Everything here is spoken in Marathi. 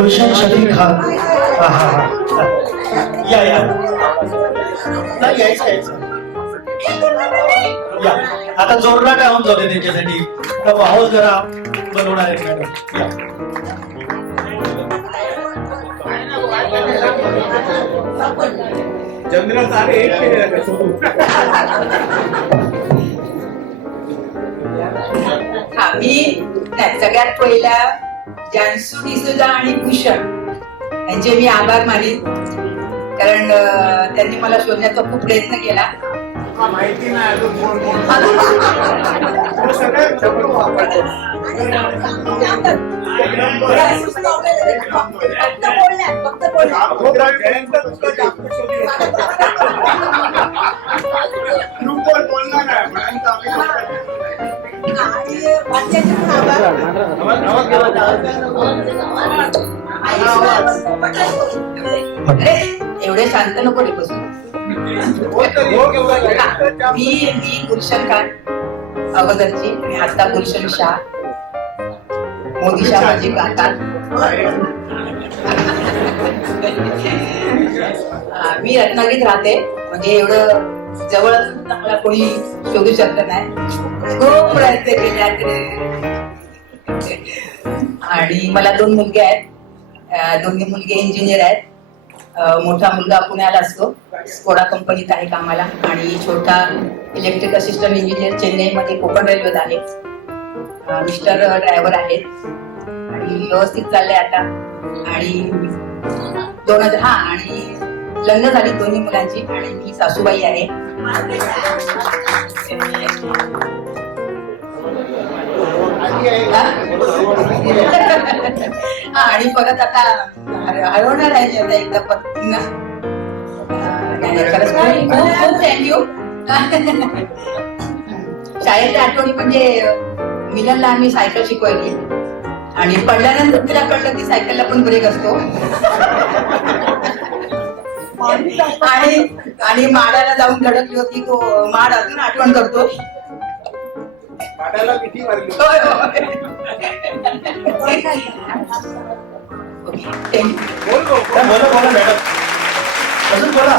गुलशन शफी खान हा हा हा या या नाही यायचं यायचं या आता जोरदार राहून जाऊ दे त्यांच्यासाठी माहोल जरा बनवणार आहे मॅडम या एक सगळ्यात पहिला जानसू डिसुजा आणि भूषण यांचे मी आभार मानीन कारण त्यांनी मला शोधण्याचा खूप प्रयत्न केला माहिती नाही अजून कोण कोण अजून एवढे शांत नको रे बसून मी मी गुलशन खान अगोदरची मी आता गुलशन शाह. मोदी शाह म्हणजे माझी गातात मी रत्नागिरीत राहते. म्हणजे एवढं जवळ मला कोणी शोधू शकत नाही. खूप प्रयत्न केले आणि मला दोन मुलगे आहेत. दोन्ही मुलगे इंजिनियर आहेत. मोठा मुलगा पुण्याला असतो. स्कोडा कंपनीत आहे कामाला. आणि छोटा इलेक्ट्रिक असिस्टंट इंजिनियर चेन्नईमध्ये कोकण रेल्वेत आहे. मिस्टर ड्रायव्हर आहेत. आणि व्यवस्थित चाललंय आता. आणि दोन हजार हा आणि लग्न झाली दोन्ही मुलांची. आणि मी सासूबाई आहे. हा, आणि परत आता हरवणार आहे आता एकदा खरंच खूप खूप खूप थँक्यू शाळेतल्या आठवणी म्हणजे मिलनला आम्ही सायकल शिकवायची. आणि पडल्यानंतर तिला कळलं की सायकलला पण ब्रेक असतो. आणि आणि माडाला जाऊन धडकली होती तो माड अजून आठवण करतो पाटाला किती मारली. बोला बोला मॅडम. अजून बोला.